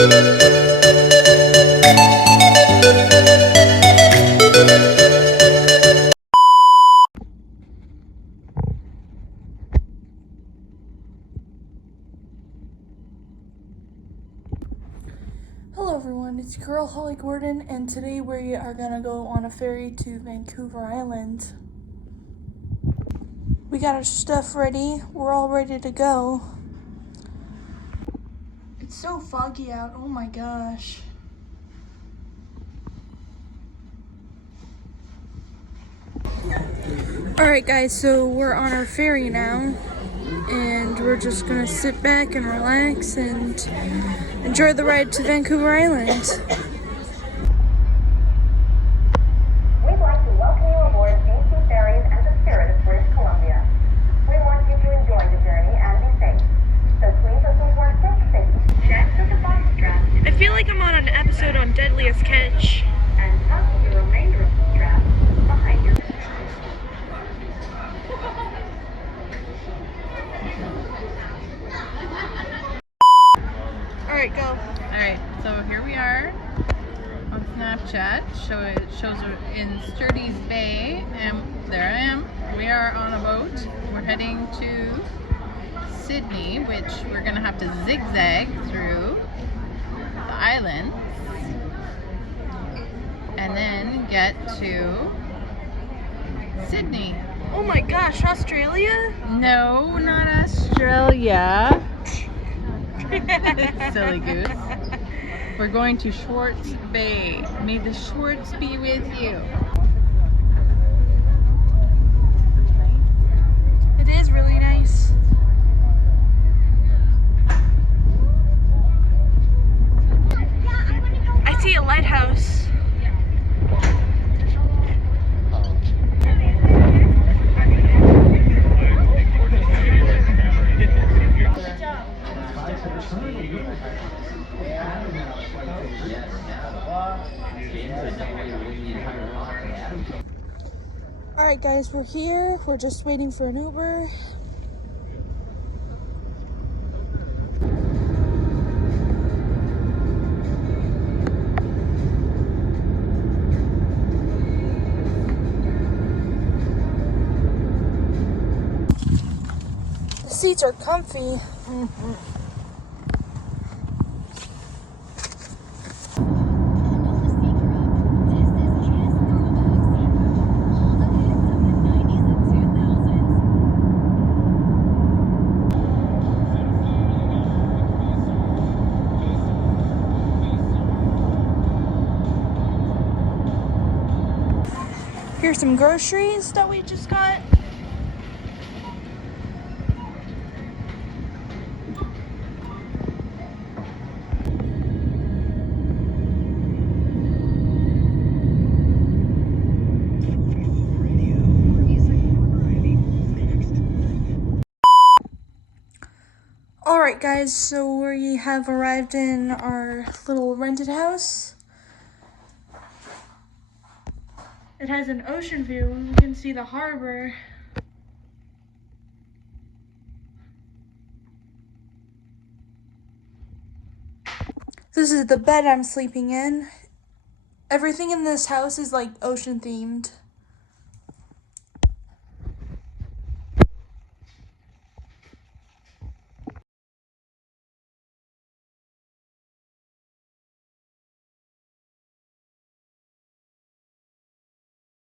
Hello everyone, it's Girl Holly Gordon, and today we are gonna go on a ferry to Vancouver Island. We got our stuff ready, we're all ready to go. It's so foggy out, oh my gosh. Alright guys, so we're on our ferry now, and we're just gonna sit back and relax and enjoy the ride to Vancouver Island. We'd like to welcome you aboard BC Ferries and the Spirit of British Columbia. We want you to enjoy the journey and be safe. So please listen to our quick safety checks at the bus strap. I feel like I'm on an episode on Deadliest Catch. And tuck the remainder of the strap behind your... Alright, go. Alright, so here we are on Snapchat. It shows we're in Sturdy's Bay, and there I am. We are on a boat. We're heading to Sydney, which we're gonna have to zigzag through the islands and then get to Sydney. Oh my gosh, Australia? No, not Australia. Silly goose. We're going to Schwartz Bay. May the Schwartz be with you. It is really nice. I see a lighthouse. Alright guys, we're here. We're just waiting for an Uber. The seats are comfy. Here's some groceries that we just got. Alright guys, so we have arrived in our little rented house. It has an ocean view, and we can see the harbor. This is the bed I'm sleeping in. Everything in this house is like ocean themed.